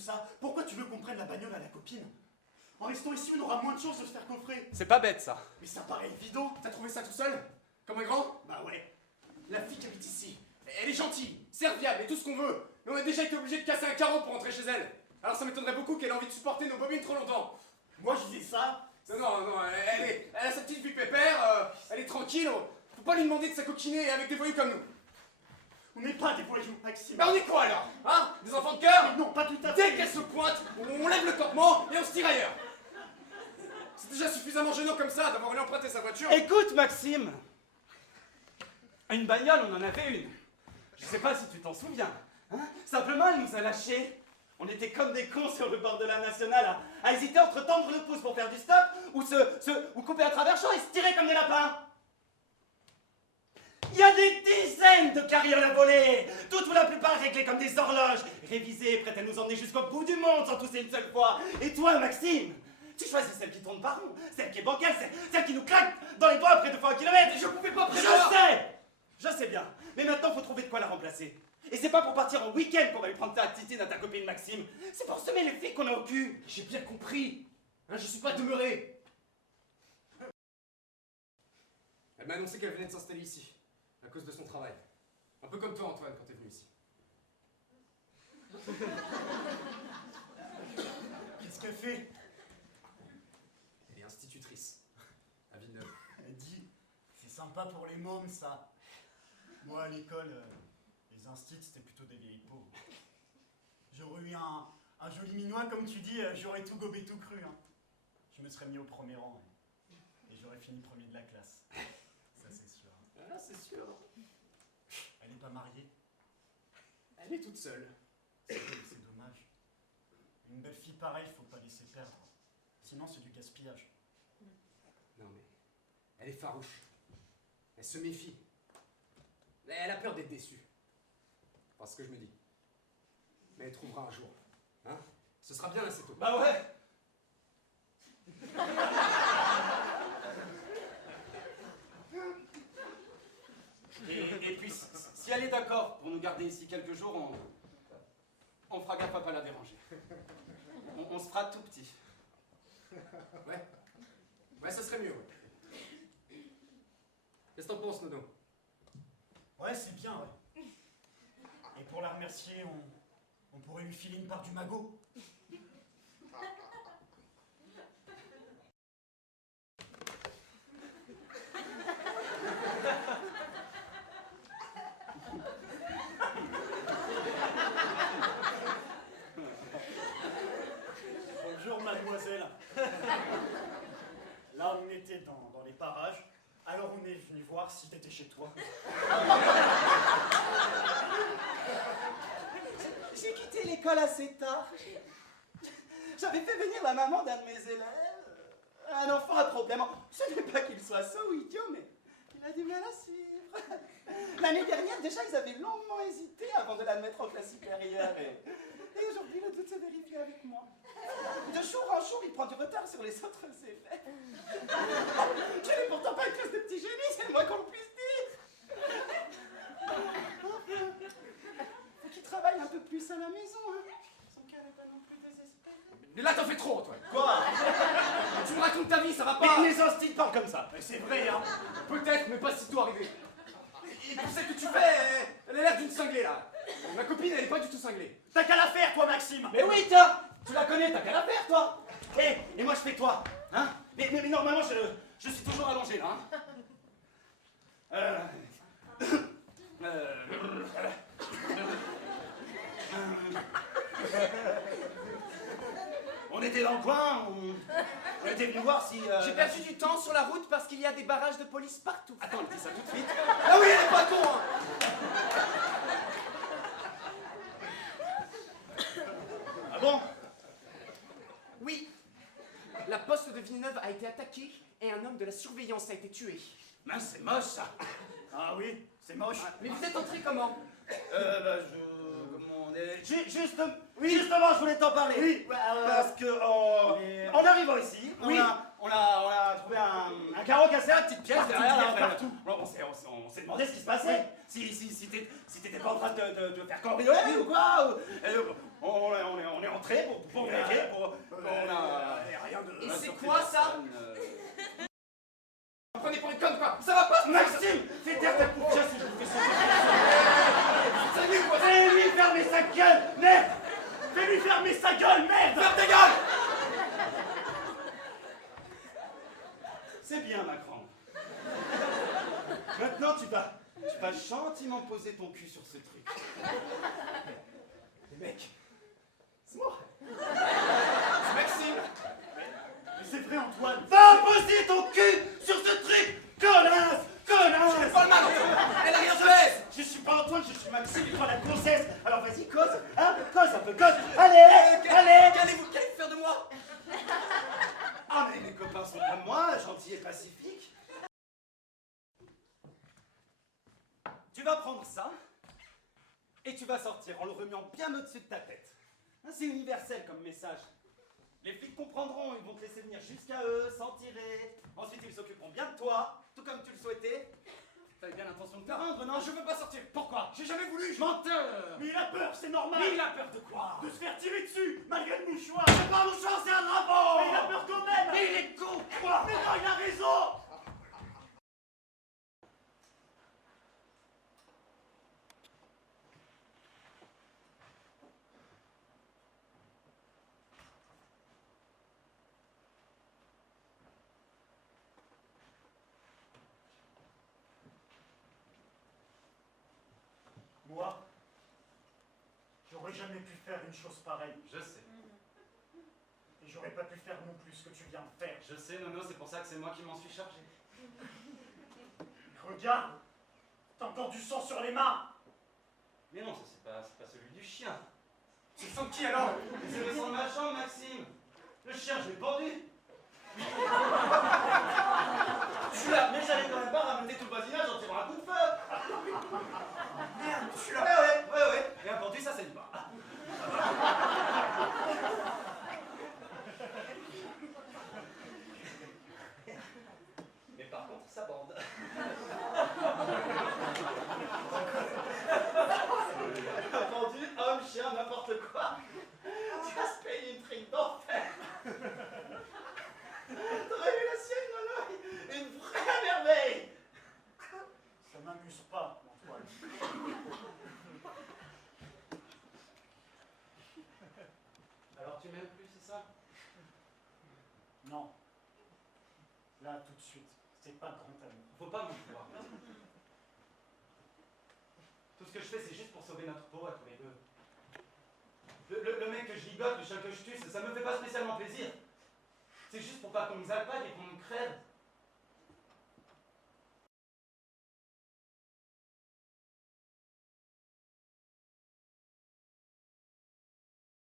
ça, pourquoi tu veux qu'on prenne la bagnole à la copine? En restant ici, on aura moins de chances de se faire coffrer. C'est pas bête ça. Mais ça paraît évident. T'as trouvé ça tout seul? Comme un grand? Bah ouais. La fille qui habite ici, elle est gentille, serviable et tout ce qu'on veut. Mais on a déjà été obligé de casser un carreau pour rentrer chez elle. Alors ça m'étonnerait beaucoup qu'elle ait envie de supporter nos bobines trop longtemps. Moi je disais ça. Non, elle a sa petite vie pépère, elle est tranquille. Faut pas lui demander de s'acoquiner avec des voyous comme nous. On n'est pas des voyous, Maxime. Bah on est quoi alors? Hein? Des enfants de cœur? Mais non, pas tout à Dès fait. qu'elle se pointe, on lève le campement et on se tire ailleurs. C'est déjà suffisamment gênant comme ça d'avoir emprunté sa voiture. Écoute, Maxime. Une bagnole, on en avait une. Je sais pas si tu t'en souviens. Hein? Simplement, elle nous a lâchés. On était comme des cons sur le bord de la nationale à hésiter entre tendre le pouce pour faire du stop ou couper à travers champ et se tirer comme des lapins. Il y a des dizaines de carrioles à voler, toutes ou la plupart réglées comme des horloges, révisées, prêtes à nous emmener jusqu'au bout du monde sans tousser une seule fois. Et toi, Maxime, tu choisis celle qui tourne par rond, celle qui est bancale, celle qui nous claque dans les doigts près de fois un kilomètre. Je pouvais pas Je sais bien, mais maintenant faut trouver de quoi la remplacer. Et c'est pas pour partir en week-end qu'on va lui prendre ta titine à ta copine Maxime, c'est pour semer les filles qu'on a au cul. J'ai bien compris. Hein, je suis pas demeuré. Elle m'a annoncé qu'elle venait de s'installer ici, à cause de son travail. Un peu comme toi, Antoine, quand t'es venu ici. Qu'est-ce qu'elle fait? Elle est institutrice, à Villeneuve. Elle dit, c'est sympa pour les mômes ça. Moi à l'école, les instits c'était plutôt des vieilles pauvres. J'aurais eu un joli minois comme tu dis, j'aurais tout gobé tout cru. Hein. Je me serais mis au premier rang et j'aurais fini premier de la classe. Ça c'est sûr. Ah, c'est sûr. Elle n'est pas mariée. Elle est toute seule. C'est dommage. Une belle fille pareille, faut pas laisser perdre. Sinon c'est du gaspillage. Non mais, elle est farouche. Elle se méfie. Elle a peur d'être déçue. Enfin, c'est ce que je me dis. Mais elle trouvera un jour. Hein? Ce sera bien assez tôt. Bah ouais. Et puis, si elle est d'accord pour nous garder ici quelques jours, on fera gaffe à pas la déranger. On se fera tout petit. Ouais. Ouais, ça serait mieux, ouais. Qu'est-ce que t'en penses, Nono? Ouais, c'est bien, ouais. Et pour la remercier, on pourrait lui filer une part du magot. Bonjour, mademoiselle. Là, on était dans les parages. Alors on est venu voir si t'étais chez toi. J'ai quitté l'école assez tard. J'avais fait venir la maman d'un de mes élèves. Un enfant à problème. Ce n'est pas qu'il soit sot ou idiot, mais il a du mal à suivre. L'année dernière, déjà, ils avaient longuement hésité avant de l'admettre en classe supérieure. Et aujourd'hui, le doute se vérifie avec moi. De jour en jour, il prend du retard sur les autres élèves. Je n'ai pourtant pas une classe de petits génies, c'est le moins qu'on le puisse dire. Faut qu'il travaille un peu plus à la maison, hein. Son cœur n'est pas non plus désespéré. Mais là, t'en fais trop, Antoine. Quoi? Tu me racontes ta vie, ça va pas. Mais les instits parlent comme ça. Mais c'est vrai, hein. Peut-être, mais pas si tôt arrivé. Et tout ce que tu fais, elle a l'air d'une cinglée, là. Ma copine, elle est pas du tout cinglée. T'as qu'à la faire, toi, Maxime. Mais oui, tiens, tu la connais, t'as qu'à la faire, toi. Et moi, je fais toi, hein. Mais normalement, je suis toujours allongé, là, hein. On était dans le coin, on était venu voir si... J'ai perdu du temps sur la route parce qu'il y a des barrages de police partout. Attends, elle dit ça tout de suite. Ah oui, elle est pas con, hein. Ah bon? Oui. La poste de Villeneuve a été attaquée et un homme de la surveillance a été tué. Mince, c'est moche, ça. Ah oui, c'est moche. Mais vous êtes entré comment? Comment on est... Justement, je voulais t'en parler. Oui, Parce que en arrivant ici, on a trouvé un carreau cassé, une petite pièce derrière. Là, partout. on s'est demandé demandé ce qui se passait. Si t'étais pas en train de faire cambrioler ou quoi. On est entré pour vérifier. Rien de. Et c'est quoi ça? Vous prenez pour une conne quoi? Ça va pas? Maxime, fais taire ta confiance si je vous fais sauter. Salut quoi? Fais-lui fermer sa gueule, merde. Fais-lui fermer sa gueule, merde. Ferme ta gueule! C'est bien, Macron. Maintenant, tu vas gentiment poser ton cul sur ce truc. Mais mec, c'est moi. C'est Maxime. Mais c'est vrai, Antoine. Va poser ton cul sur ce truc, connasse, connasse. C'est pas le mal, elle a rien fait. Je suis pas Antoine, je suis Maxime et toi la grossesse. Alors vas-y, cause, hein, cause un peu, cause. Allez, allez. Qu'allez-vous faire de moi? Ah mais mes copains sont comme moi, gentils et pacifiques. Tu vas prendre ça et tu vas sortir en le remuant bien au-dessus de ta tête. Hein, c'est universel comme message. Les flics comprendront, ils vont te laisser venir jusqu'à eux, sans tirer. Ensuite, ils s'occuperont bien de toi, tout comme tu le souhaitais. T'avais bien l'intention de te rendre, non? Je veux pas sortir. Pourquoi? J'ai jamais voulu. Menteur! Mais il a peur, c'est normal. Mais il a peur de quoi? De se faire tirer dessus, malgré le mouchoir. C'est pas un mouchoir, c'est un drapeau! Mais il a peur quand même. Mais il est con, quoi! Mais non, il a raison. Moi, j'aurais jamais pu faire une chose pareille. Je sais, Et j'aurais pas pu faire non plus ce que tu viens de faire. je sais, Nono, c'est pour ça que c'est moi qui m'en suis chargé. Regarde, t'as encore du sang sur les mains. Mais non, ça c'est pas celui du chien. C'est le sang de qui alors? Mais c'est le sang de ma chambre, Maxime. Le chien, je l'ai pendu. Tu l'as, mais j'allais quand même pas ramener tout le voisinage en tirant un coup de feu! Merde, je suis là. Ouais. Et un pendu, ça saigne pas. Mais par contre, ça bande. Un pendu, homme, chien, n'importe quoi. Ça se paye une trique d'enfer. T'aurais vu la sienne, Nono? Une vraie merveille! Ça m'amuse pas, Antoine. Alors tu m'aimes plus, c'est ça? Non. Là, tout de suite, c'est pas grand amour. Faut pas m'en vouloir. Tout ce que je fais, c'est juste pour sauver notre peau à tous les deux. Le mec que je ligote, le chien que je tue, ça me fait pas spécialement plaisir. C'est juste pour pas qu'on nous alpague et qu'on nous crève.